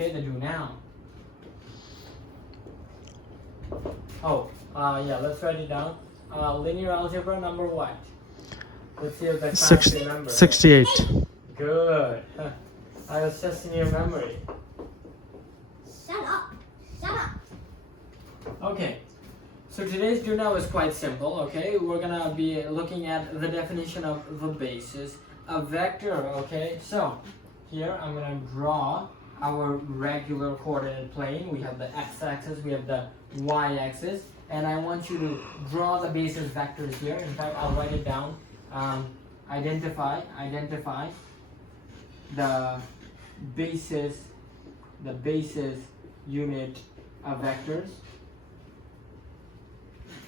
okay, the do now. Oh, yeah, let's write it down. Linear algebra number what? Let's see if the class remembers. 68. Good. I was testing your memory. Shut up. Shut up. Okay. So today's do now is quite simple, okay? We're gonna be looking at the definition of the basis of vector, okay? So here I'm gonna draw our regular coordinate plane. We have the x-axis, we have the y-axis, and I want you to draw the basis vectors here. In fact, I'll write it down. Identify the basis unit of vectors.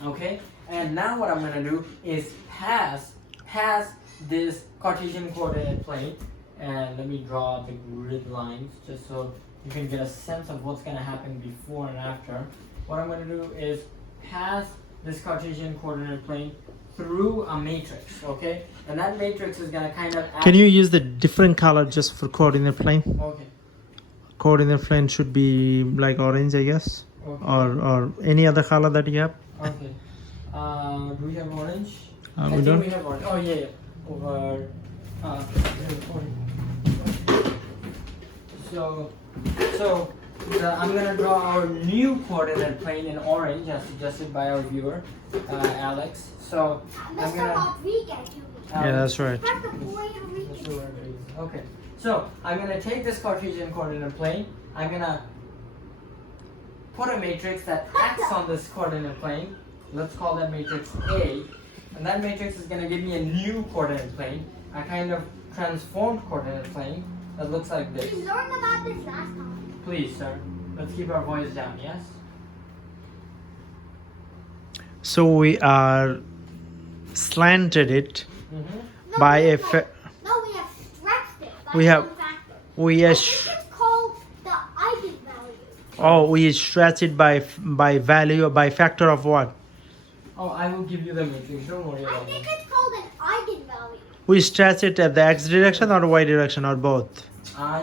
Okay, and now what I'm going to do is pass this Cartesian coordinate plane, and let me draw the grid lines just so you can get a sense of what's going to happen before and after. What I'm going to do is pass this Cartesian coordinate plane through a matrix, okay, and that matrix is going to kind of act. Can you use the different color just for coordinate plane? Okay. Coordinate plane should be like orange, I guess, Okay. or any other color that you have. Okay. Do we have orange? We I think don't. we have orange. Oh yeah. Over. I'm gonna draw our new coordinate plane in orange, as suggested by our viewer, Alex. So I'm Mr. gonna. Rodriguez. Yeah, that's right. That's the boy Rodriguez. Okay. So I'm gonna take this Cartesian coordinate plane. I'm gonna put a matrix that acts on this coordinate plane. Let's call that matrix A. And that matrix is going to give me a new coordinate plane, a kind of transformed coordinate plane that looks like this. We learned about this last time. Please, sir, let's keep our voice down, yes? So we are slanted it No, by we a. have we have stretched it by We have- some factor. We I are. think it's called the eigenvalue. Oh, we stretch it by value, by factor of what? Oh, I will give you the matrix, don't worry I about think it. it's called an eigenvalue. We stretch it at the x direction or y direction or both.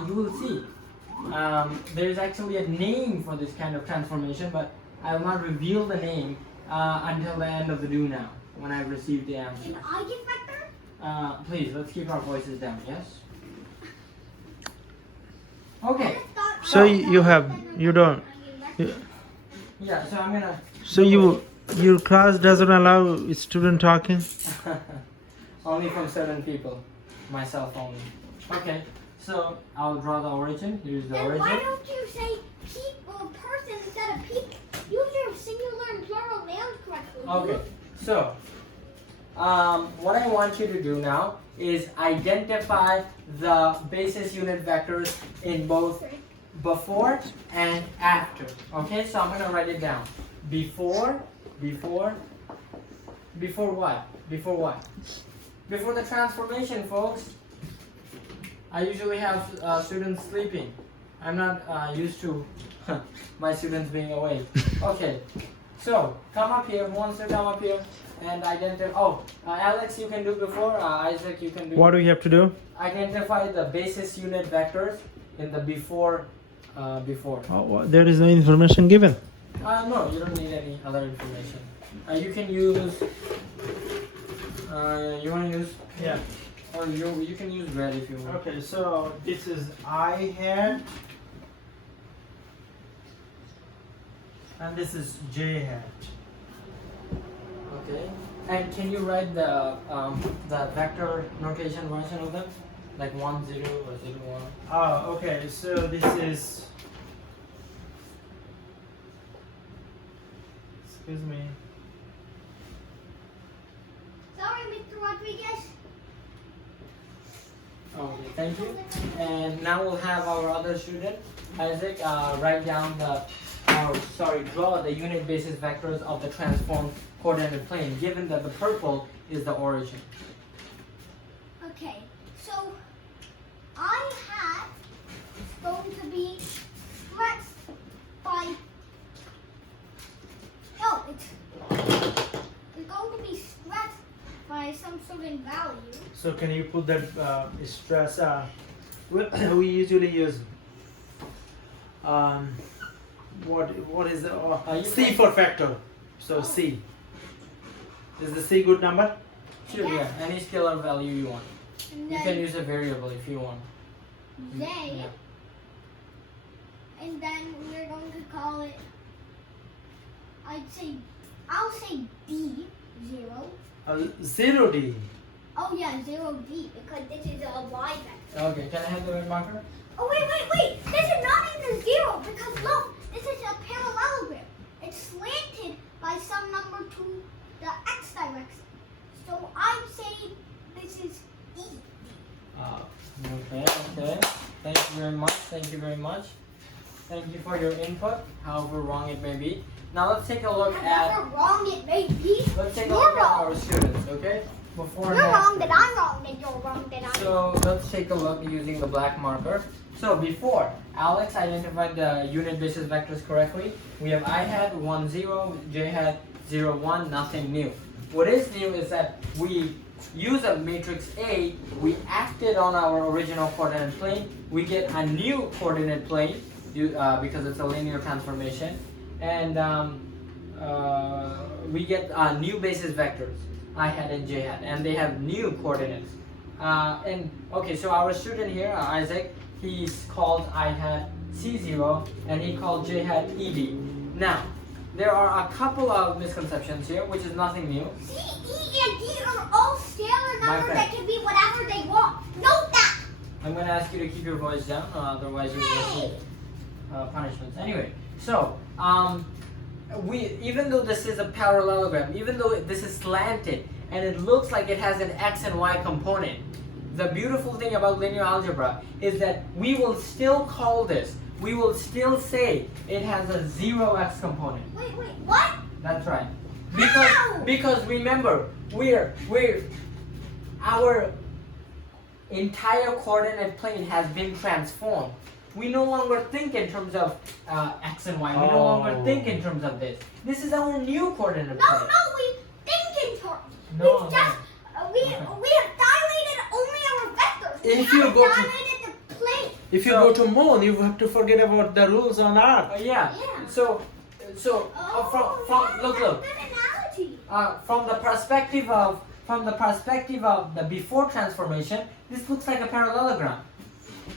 You will see. There's actually a name for this kind of transformation, but I will not reveal the name until the end of the do now, when I receive the answer. An eigenvector? Please, let's keep our voices down, yes? Okay. So you don't. Yeah, so I'm gonna. So your class doesn't allow student talking. Only from certain people, myself only. Okay, so I'll draw the origin. Here's the Then origin. why don't you say people, person instead of people? Use your singular and plural nouns correctly. Okay, so what I want you to do now is identify the basis unit vectors in both before and after. Okay, so I'm gonna write it down. Before what? Before what? Before the transformation, folks. I usually have students sleeping. I'm not used to my students being awake. Okay, so come up here. Who wants to come up here and identify? Oh, Alex, you can do before. Isaac, you can do. What do we have to do? Identify the basis unit vectors in the before. Before. Oh, there is no information given. No, you don't need any other information. You can use. You want to use? Yeah. Or you can use red if you want. Okay, so this is I hat, and this is J hat. Okay. And can you write the vector notation version of them, like 1 0 or 0 1? Oh, okay. So this is. Excuse me. Sorry, Mr. Rodriguez. Okay, thank you. And now we'll have our other student, Isaac, write down draw the unit basis vectors of the transformed coordinate plane, given that the purple is the origin. Okay, so I hat is going to be stretched by. No, it's going to be stretched by some certain value. So can you put that stress? We usually use what is the You C can- for factor? So C. Is the C good number? Sure, yeah. Any scalar value you want. And You then can use a variable if you want. J. Yeah. And then we're going to call it, I'll say D, 0. 0D. Oh yeah, 0D, because this is a Y vector. Okay, can I have the red marker? Oh wait, this is not even 0, because look, this is a parallelogram. It's slanted by some number to the X direction. So I'd say this is E. Okay. Thank you very much. Thank you for your input, however wrong it may be. Now let's take a look at However wrong it may be, let's take a you're look at wrong. our students, okay? Before You're next. wrong that I'm wrong, that you're wrong that I'm wrong. So let's take a look using the black marker. So before Alex identified the unit basis vectors correctly, we have I hat 1 0, J hat 0 1, nothing new. What is new is that we use a matrix A, we acted on our original coordinate plane, we get a new coordinate plane because it's a linear transformation, and we get new basis vectors, I hat and J hat, and they have new coordinates. And okay, so our student here, Isaac, he's called I hat C0 and he called J hat ED. Now, there are a couple of misconceptions here, which is nothing new. C, E, and D are all scalar My numbers friend. that can be whatever they want. Note that! I'm going to ask you to keep your voice down, otherwise you will receive punishments. Anyway, so even though this is a parallelogram, even though this is slanted and it looks like it has an x and y component, the beautiful thing about linear algebra is that we will still call this, we will still say it has a 0x component. Wait, what? That's right. How? Because remember, our entire coordinate plane has been transformed. We no longer think in terms of x and y. We no longer think in terms of this. This is our new coordinate plane. No, we think in terms. No, We just, we have dilated only our vectors. We If you haven't go to- dilated the plane. If you So- go to moon, you have to forget about the rules on Earth. Yeah. Yeah. So from yeah, look. that's an analogy. From the perspective of the before transformation, this looks like a parallelogram.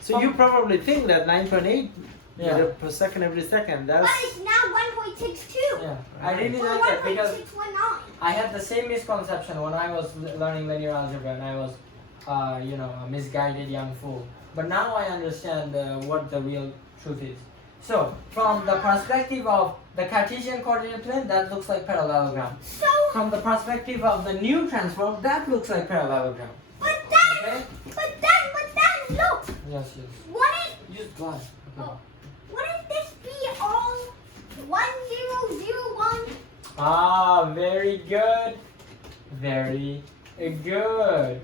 So you probably think that 9.8 Yeah. meter per second every second. But That's it's now 1.62. Yeah, I really Or like that because 1.619. I had the same misconception when I was learning linear algebra and I was, a misguided young fool. But now I understand what the real truth is. So, from the perspective of the Cartesian coordinate plane, that looks like parallelogram. So, From the perspective of the new transform, that looks like parallelogram. but then, Okay? look. Yes. Use glass. Okay. Oh. Wouldn't this be all 1001? Very good. Very good.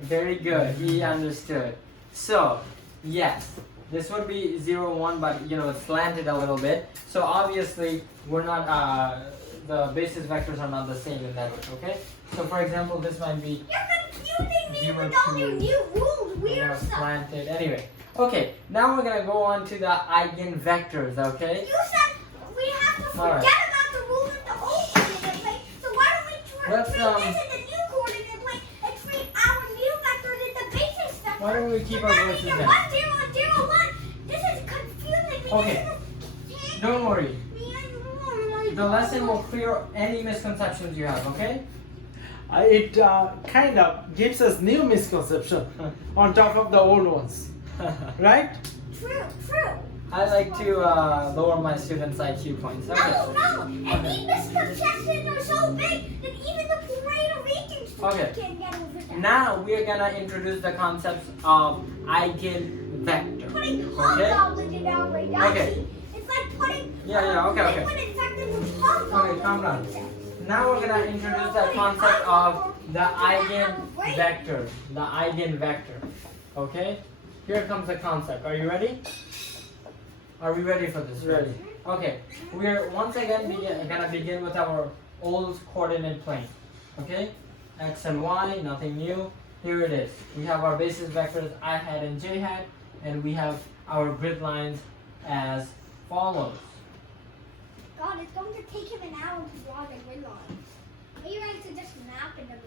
He understood. So, yes, this would be 0, 1, but it's slanted a little bit. So obviously, we're not, the basis vectors are not the same in that way, okay? So for example, this might be You're confusing me 0, with all your 2, new rules, weird stuff. slanted. Anyway, okay, now we're gonna go on to the eigenvectors, okay? You said we have to forget Alright. about the rules of the old coordinate plane. So why don't we Let's, treat this in the new coordinate plane and treat our new vectors in the basis vector? Why don't we keep So our that we voices get down? 1, 0, 0, 1. This is confusing me. Okay. Don't worry. This is The lesson will clear any misconceptions you have, okay? it kind of gives us new misconception on top of the old ones, right? True. I like to lower my students' IQ points. Okay. No. And these misconceptions are so big that even the Pareto ratings Okay. can't get over them. Now we are gonna introduce the concepts of eigenvector. Putting Okay? hobgoblins in our radar. Okay. It's like putting Okay. liquid infected with hobgoblins. Okay, calm down. Now we're gonna introduce the concept of the eigenvector. The eigenvector. Okay? Here comes the concept. Are you ready? Are we ready for this? Ready. Okay. We're once again gonna begin with our old coordinate plane. Okay? X and Y, nothing new. Here it is. We have our basis vectors I hat and J hat, and we have our grid lines as follows. God, it's going to take him an hour to draw the grid lines. Maybe I should just map in the meantime.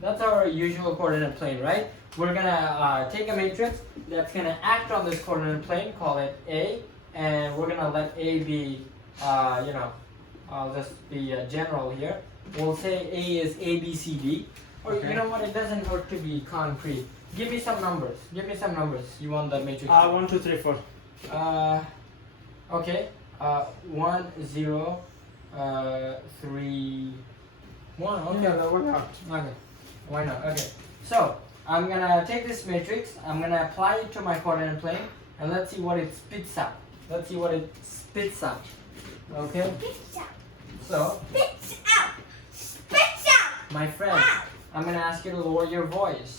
That's our usual coordinate plane, right? We're gonna take a matrix that's gonna act on this coordinate plane, call it A, and we're gonna let A be, I'll just be general here. We'll say A is A, B, C, D. Or Okay. you know what? It doesn't hurt to be concrete. Give me some numbers. Give me some numbers. You want the matrix? 1, 2, 3, 4. Okay. 1, 0, 3, 1. Okay. Yeah, that worked out. Okay. Why not? Okay. So I'm gonna take this matrix. I'm gonna apply it to my coordinate plane, and let's see what it spits out. Let's see what it spits out. Okay. Spits out. So, Spits out. Spits out. my friend, Wow. I'm gonna ask you to lower your voice.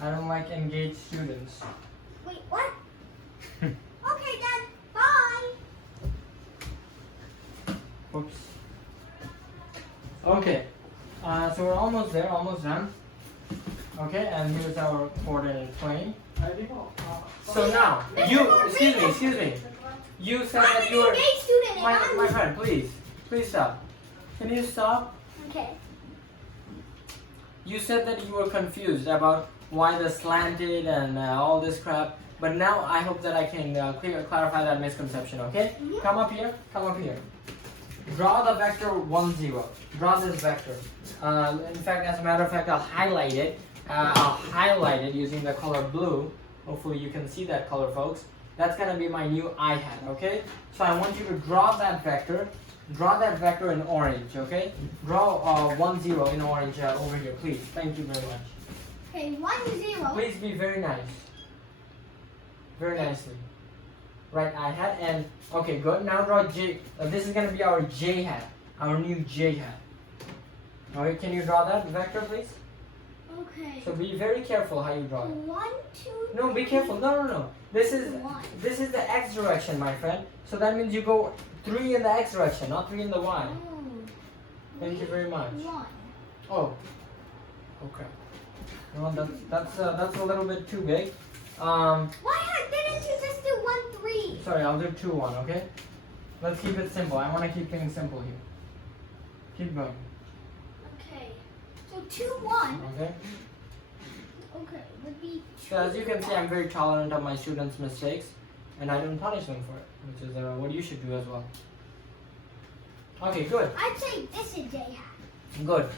I don't like engaged students. Wait, what? Okay, then. Bye. Oops. Okay. So we're almost there, almost done. Okay, and here's our coordinate plane. So now, excuse me. You said I'm that an you were, engaged student and my friend, please stop. Can you stop? Okay. You said that you were confused about why the slanted and all this crap, but now I hope that I can clarify that misconception, okay? Mhm. Come up here. Draw the vector 1, 0. Draw this vector. In fact, as a matter of fact, I'll highlight it. I'll highlight it using the color blue. Hopefully you can see that color, folks. That's gonna be my new I hat, okay? So I want you to draw that vector. Draw that vector in orange, okay? Draw 1, 0 in orange over here, please. Thank you very much. Okay, 1, 0. Please be very nice. Very nicely. Right I hat and okay, good. Now draw J. This is gonna be our J hat, our new J hat. Okay, can you draw that vector, please? Okay. So be very careful how you draw it. 1, 2. No, be careful. No. This is 1. the X direction, my friend. So that means you go 3 in the X direction, not 3 in the Y. Oh. Thank you very much. 1. Oh. Okay. No, that's a little bit too big. Why didn't you just do 1, 3? Sorry, I'll do 2, 1. Okay. Let's keep it simple. I want to keep things simple here. Keep going. Okay. So 2, 1. Okay. Okay, would be 2. So as you can see, I'm very tolerant of my students' mistakes, and I don't punish them for it, which is what you should do as well. Okay, good. I'd say this is J hat. Good.